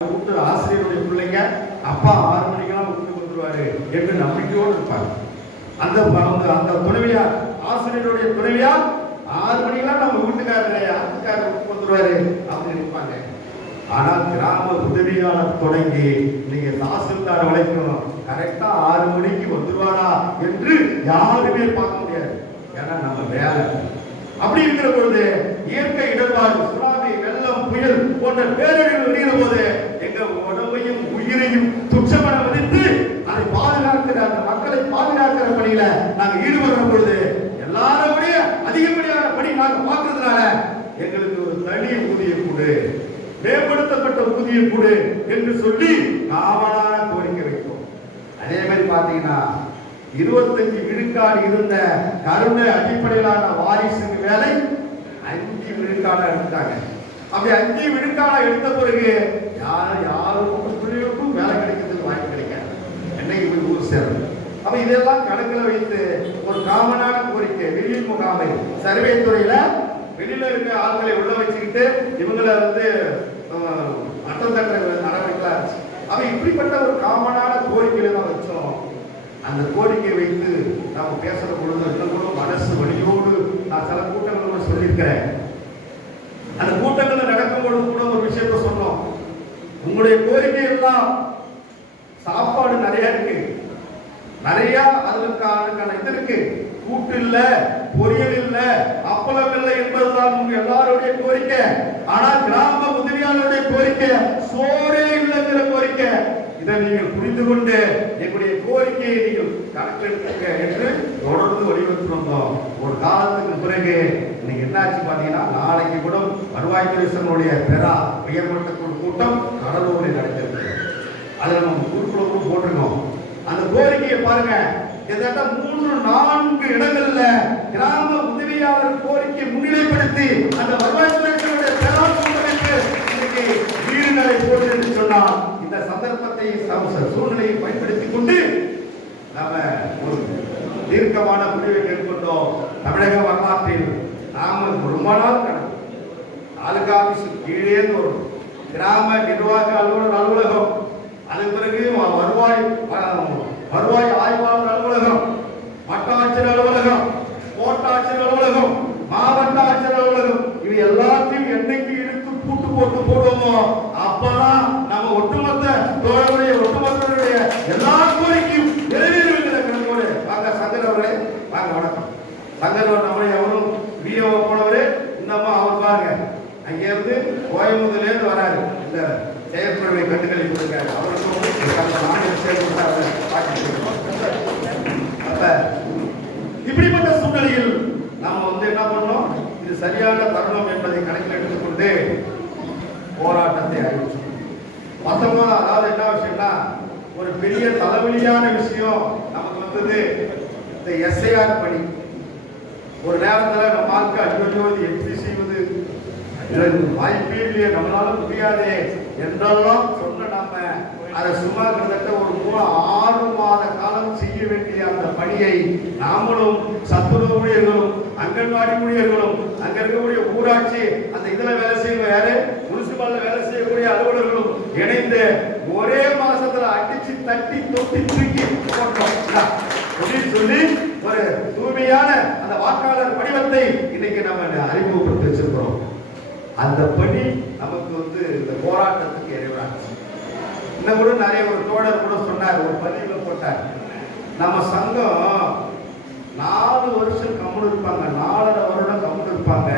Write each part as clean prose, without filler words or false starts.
ஆசிரியருடைய பிள்ளைங்க அப்பா 6 மணிக்கெல்லாம் வீட்டுக்கு வந்துருவாரு என்று நம்பிக்கையோடு இருப்பாங்க. அந்த துணைவியார், ஆசிரியருடைய துணைவியார் 6 மணிக்கெல்லாம் நம்ம வீட்டுக்காரர் வீட்டுக்கு வந்துருவாரு அப்படின்னு இருப்பாங்க. ஆனால் கிராம உதவியாளர் தொடங்கி நீங்க தாசில்தார் வரைக்கும் கரெக்டா 6 மணிக்கு வந்துருவாரா என்று யாருமே பார்க்க முடியாது. ஏன்னா நம்ம வேலை அப்படி இருக்கிற பொழுது இயற்கை இடர்பாடு, சுனாமி, வெள்ளம், புயல் போன்ற பேரழிவு வருகிற போது எங்க உடம்பையும் உயிரையும் துச்சமென மதித்து அதை பாதுகாக்கிற அந்த மக்களை பாதுகாக்கிற பணியில நாங்க ஈடுபடுற பொழுது எல்லாரோடைய அதிகப்படியான பணி நாங்க பார்க்கறதுனால எங்களுக்கு ஒரு தனி ஊதியம் கொடு, மேம்படுத்தப்பட்ட ஊதியம் கொடு என்று சொல்லி காவலான கோரிக்கை வைத்தோம். அதே மாதிரி பாத்தீங்கன்னா 25 விழுக்காடு இருந்த கருணை அடிப்படையிலான வாரிசு வேலை 5 விழுக்காடு எடுத்தாங்க. அப்படி 5 விழுக்காடு எடுத்த பிறகு யாரும் பிள்ளைகளுக்கும் வேலை கிடைக்கிறதுக்கு வாய்ப்பு கிடைக்காது. என்னைக்கு போய் ஊர் சேரும். அப்ப இதெல்லாம் கணக்கில் வைத்து ஒரு காமனான கோரிக்கை, வெளியில் முகாமை சர்வே துறையில வெளியில இருக்க ஆட்களை உள்ள வச்சுக்கிட்டு இவங்களை அட்டம் தட்டுற நடவடிக்கை. அப்ப இப்படிப்பட்ட ஒரு காமனான கோரிக்கையில தான் வச்சோம். அந்த கோரிக்கை வைத்து நாம் பேசுற பொழுது இன்னும் கூட மனசு வலியோடு நான் சில கூட்டங்களோட சொல்லியிருக்கிறேன். அந்த கூட்டங்கள் நடக்கும் பொழுது கூட ஒரு விஷயத்த சொன்னோம். உங்களுடைய கோரிக்கை எல்லாம் சாப்பாடு நிறைய இருக்கு, நிறைய அதுக்கான இது இருக்கு, கூட்டு இல்ல, பொரியல் இல்ல, அப்பளம் இல்லை என்பதுதான் உங்க எல்லாருடைய கோரிக்கை. ஆனால் கிராம உதவியாளருடைய கோரிக்கை சோறே இல்லைங்கிற கோரிக்கை. இதை நீங்கள் புரிந்து கொண்டு எங்களுடைய கோரிக்கையை நீங்கள் கணக்கெடுக்க என்று தொடர்ந்து வலியுறுத்தி வந்தோம். ஒரு காலத்துக்கு பிறகு இன்னைக்கு என்னாச்சு பாத்தீங்கன்னா, நாளைக்கு கூட வருவாய்த்துறை பெறா உயர்மட்ட கூட்டம் கடலூரில் நடக்கிறது. அதுல நம்ம குறுக்குழு போட்டிருக்கோம். அந்த கோரிக்கையை பாருங்க, கிட்டத்தட்ட 3-4 இடங்கள்ல கிராம உதவியாளர் கோரிக்கை முன்னிலைப்படுத்தி அந்த வருவாய்த்துறை பெறா கூட்டமைப்பு இன்னைக்கு வீடுகளை போட்டு என்று சொன்னால், இந்த சந்தர்ப்பத்தை சூழ்நிலையை பயன்படுத்திக் கொண்டு நாம ஒரு தீர்க்கமான முடிவை மேற்கொண்டோம். தமிழக வரலாற்றில் நாம ரொம்ப நாள் தாலுகா ஆபீஸ் கீழே ஒரு கிராம நிர்வாக அலுவலர் அலுவலகம், அதன் பிறகு வருவாய் ஆய்வாளர் அலுவலகம், வட்டாட்சியர் அலுவலகம், கோட்டாட்சியர் அலுவலகம், மாவட்ட ஆட்சியர் அலுவலகம், இது எல்லாத்தையும் என்னைக்கு இழுத்து பூட்டு போட்டு போடுவோமோ அப்பதான் நம்ம ஒட்டுமொத்தருடைய எல்லா கோரிக்கையும் நிறைவேறுகிற கணக்கோடு. வாங்க சங்கர் அவர்களே, வாங்க வணக்கம். சங்கர் நம்மளை அவரும் விஓ போனவரு, இந்த அம்மா அவர் பாருங்க அங்கிருந்து கோயம்புத்தூர்லேருந்து வராரு. இந்த செயற்குழுவை கண்டுகளிப்பு இருக்காரு. அவருக்கும் அப்ப இப்படிப்பட்ட சூழ்நிலையில் நம்ம என்ன பண்ணோம், இது சரியான தருணம் என்பதை கணக்கில் எடுத்துக்கொண்டு போராட்டத்தை அறிவிச்சோம். 19 அதாவது என்ன விஷயம்னா, ஒரு பெரிய தலைவலியான விஷயம் நமக்கு வந்தது இந்த எஸ்ஐஆர் பணி. ஒரு நேரத்தில் நம்ம ஆட்கள் எப்படி செய்வது, வாய்ப்பே இல்லையே, நம்மளால முடியாதே என்றெல்லாம் சொன்ன நம்ம அதை சும்மா கிட்டத்தட்ட ஒரு 6 மாத காலம் செய்ய வேண்டிய அந்த பணியை நாமளும் சத்துணவு ஊழியர்களும் அங்கன்வாடி ஊழியர்களும் அங்க இருக்கக்கூடிய ஊராட்சி அந்த இதுல வேலை செய்ய யாரு முனிசிபாலில் வேலை செய்யக்கூடிய அலுவலர்களும் இணைந்து ஒரே மாசத்துல அடிச்சு தட்டி தொட்டி தூக்கி போட்டோம் அப்படின்னு சொல்லி ஒரு தூய்மையான அந்த வாக்காளர் படிவத்தை இன்னைக்கு நம்ம அறிமுகப்படுத்தி வச்சிருக்கிறோம். அந்த பணி நமக்கு இந்த போராட்டத்துக்கு இறைவனாச்சு. இன்னும் கூட நிறைய ஒரு தோழர் கூட சொன்னார், ஒரு பதிவில் போட்டார், நம்ம சங்கம் 4 வருஷம் கம்முன்னு இருப்பாங்க, 4.5 வருடம் கம்முன்னு இருப்பாங்க.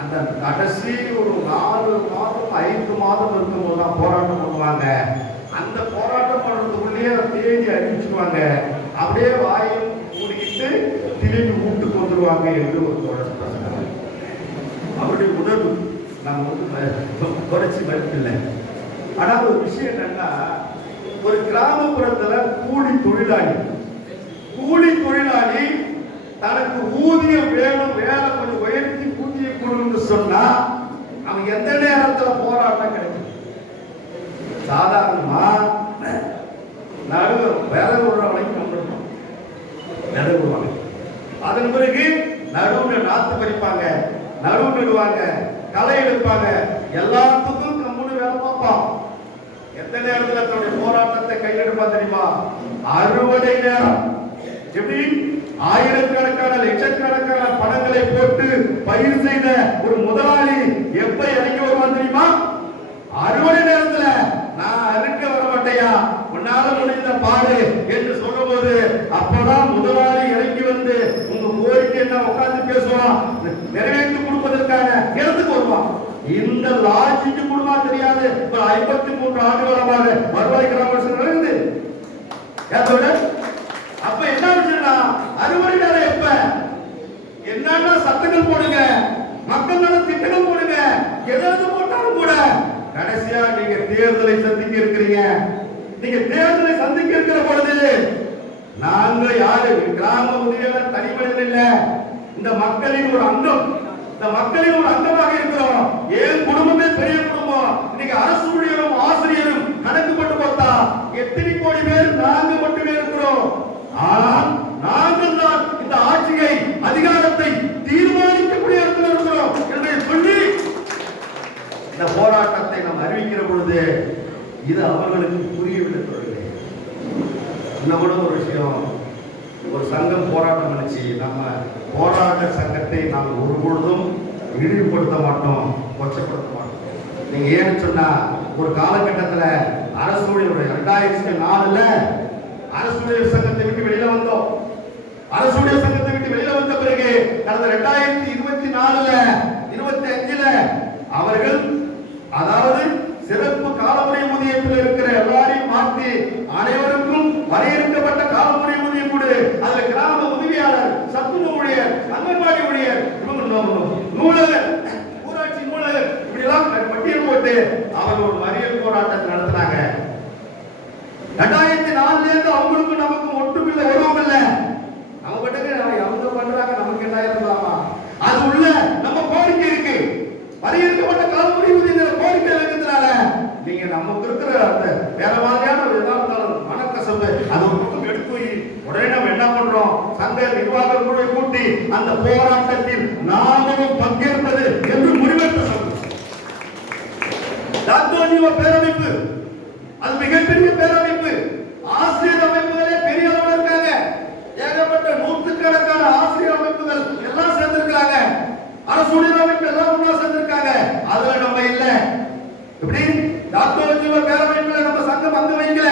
அந்த கடைசி ஒரு 4 மாதம் 5 மாதம் இருக்கும்போது தான் போராட்டம் பண்ணுவாங்க. அந்த போராட்டம் பண்ணுறதுக்குள்ளேயே தேதி அறிவிச்சுக்குவாங்க, அப்படியே வாயும் மூடிக்கிட்டு திரும்பி வீட்டுக்கு வந்துடுவாங்க என்று ஒரு தோழர் சொன்னாங்க. அவருடைய உணர்வு நம்ம குறைச்சி மதிப்பில்லை. ஆனால் ஒரு விஷயம் என்னன்னா, ஒரு கிராமப்புறத்துல கூலி தொழிலாளி தனக்கு ஊதியம் வேணும், வேலை கொஞ்சம் உயர்த்தி ஊதியம் கொடுன்னு சொன்னா அவன் எந்த நேரத்துல போராட்டம் கிடைக்கும். சாதாரணமா வேலை விடுறவனையும் கொண்டிருக்கோம், வேலை விடுவாங்க. அதன் பிறகு நடுவுல நாத்து பறிப்பாங்க, நடுவு நடுவாங்க, களை எடுப்பாங்க, எல்லாத்துக்கும் கம்முன்னு வேலை பார்ப்போம். எந்த நேரத்துல தன்னுடைய போராட்டத்தை கையில் எடுப்பா தெரியுமா? அறுவடை நேரம். எப்படி ஆயிரக்கணக்கான லட்சக்கணக்கான பணங்களை போட்டு பயிர் செய்த ஒரு முதலாளி எப்ப இறங்கி வருவான் தெரியுமா? அறுவடை நேரத்துல நான் அறுக்க வர மாட்டேயா, உன்னால முடிந்த பாடு என்று சொல்லும்போது அப்பதான் முதலாளி இறங்கி வந்து உங்க கோரிக்கை என்ன உட்கார்ந்து பேசுவான், நிறைவேற்றி கொடுப்பதற்கான இடத்துக்கு வருவான். இந்த லாஜிக்கு குடும்பமா தெரியாது. 53 ஆண்டுகளாக வருவாய் கிராம இருந்து அப்ப என்ன ஆச்சுன்னா அறுவடை நேரம் எப்ப என்னன்னா சட்டங்கள் போடுங்க, மக்கள் நல திட்டங்கள் போடுங்க, எதாவது போட்டாலும் கூட கடைசியா நீங்க தேர்தலை சந்திக்க இருக்கிறீங்க. நீங்க தேர்தலை சந்திக்க இருக்கிற பொழுது நாங்க யாரு கிராம உதவியாளர் தனி மனிதன் இல்ல, இந்த மக்களின் ஒரு அங்கம், இந்த மக்களின் ஒரு அங்கமாக இருக்கிறோம். ஏன் குடும்பமே பெரிய குடும்பம். இன்னைக்கு அரசு ஊழியரும் ஆசிரியரும் கணக்கு போட்டு பார்த்தா எத்தனை கோடி பேர் நாங்க மட்டுமே இருக்கிறோம். ஆனால் நாங்கள் தான் இந்த ஆட்சியை அதிகாரத்தை தீர்மானிக்கக்கூடிய இடத்துல இருக்கிறோம் என்று சொல்லி இந்த போராட்டத்தை நாம் அறிவிக்கிற பொழுது இது அவர்களுக்கு புரியவில்லை. இன்னும் கூட ஒரு விஷயம், ஒரு சங்கம் போராட்டம் நினைச்சு நம்ம போராட்ட சங்கத்தை நாம் ஒருபொழுதும் இழிவுபடுத்த மாட்டோம், கொச்சப்படுத்த மாட்டோம். நீங்க ஏன்னு சொன்னா ஒரு காலகட்டத்தில் அரசுடைய 2004ல அரசுடைய சங்கத்தை விட்டு வெளியில வந்தோம். அரசுடைய சங்கத்தை விட்டு வெளியில வந்த பிறகு கடந்த 2024ல 25ல அவர்கள் அதாவது சிறப்பு காலமுறை ஊதியத்தில் இருக்கிற எல்லாரையும் மாற்றி அனைவருக்கும் வரையறுக்கப்பட்ட காலமுறை ஊதியம் கொடு. அதுல கிராம உதவியாளர், சத்துணவு ஊழியர், அங்கன்வாடி ஊழியர், நூலகர், ஊராட்சி நூலகர் இப்படி எல்லாம் பட்டியல் போட்டு அவர் ஒரு மறியல் போராட்டத்தை நடத்தினாங்க. 2004ல இருந்து அவங்களுக்கு நமக்கு ஒட்டும் இல்லை, உறவும் இல்லை. நம்ம பட்டுக்கு அவங்க பண்றாங்க, நமக்கு என்ன இருந்தாமா அது உள்ள நம்ம கோரிக்கை இருக்கு. வரையறுக்கப்பட்ட காலமுறை ஊதியங்கிற கோரிக்கை இருக்கிறதுனால நீங்க நமக்கு இருக்கிற அந்த வேற மாதிரியான ஒரு எதா இருந்தாலும் மனக்கசப்பு அது ஒரு பக்கம் எடுத்து போய் உடனே நம்ம என்ன பண்றோம், சங்க நிர்வாக குழுவை கூட்டி அந்த போராட்டத்தில் நாமும் பங்கேற்பது என்று முடிவெடுத்த சங்கம் பேரமைப்பு. அது மிகப்பெரிய பேரமைப்பு. ஆசிரியர் அமைப்புகளே பெரிய அளவில் இருக்காங்க. ஏகப்பட்ட நூற்றுக்கணக்கான ஆசிரியர் அமைப்புகள் எல்லாம் சேர்ந்திருக்காங்க. அரசு அமைப்பு எல்லாம் ஒண்ணா சேர்ந்திருக்காங்க. அதுல நம்ம இல்ல. இப்படி டாக்டர் பேரமைப்புல நம்ம சங்கம் அங்க வைக்கல.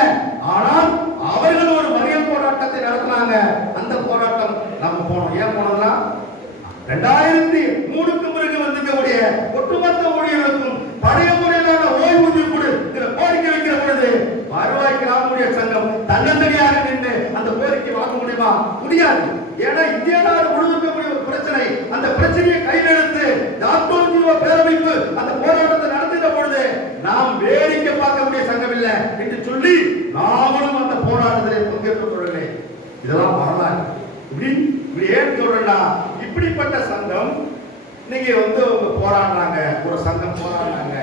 ஆனால் அவர்கள் ஒரு மறியல் போராட்டத்தை நடத்தினாங்க. அந்த போராட்டம் நம்ம போனோம். ஏன் போனோம்னா 2003க்கு பிறகு வந்திருக்கக்கூடிய ஒட்டுமொத்த ஊழியர்களுக்கும் பழைய முறையிலான ஓய்வூதியம் கொடு கோரிக்கை வைக்கிற பொழுது வருவாய் கிராம ஊழியர் சங்கம் தன்னந்தனியாக நின்று அந்த கோரிக்கை வாங்க முடியுமா? முடியாது. ஏன்னா இந்திய நாடு முழுவதும் ஒரு பிரச்சனை. அந்த பிரச்சனையை கையில் எடுத்து டாக்டர் பேரமைப்பு அந்த போராட்டத்தை நடத்தின பொழுது நாம் வேடிக்கை பார்க்கக்கூடிய சங்கம் இல்லை என்று சொல்லி நாமளும் அந்த போராட்டத்தில் பங்கேற்றுக் கொள்ளவில்லை. இதெல்லாம் வரலாறு. இப்படி ஏன் சொல்றேன்னா இப்படிப்பட்ட சங்கம் நீங்க போராடுறாங்க, ஒரு சங்கம் போராடுறாங்க,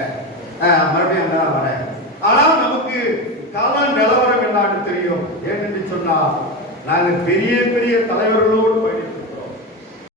மறுபடியும் அங்கதான் வர. ஆனால் நமக்கு கால நிலவரம் என்னன்னு தெரியும். ஏன்னு சொன்னா நாங்க பெரிய பெரிய தலைவர்களோடு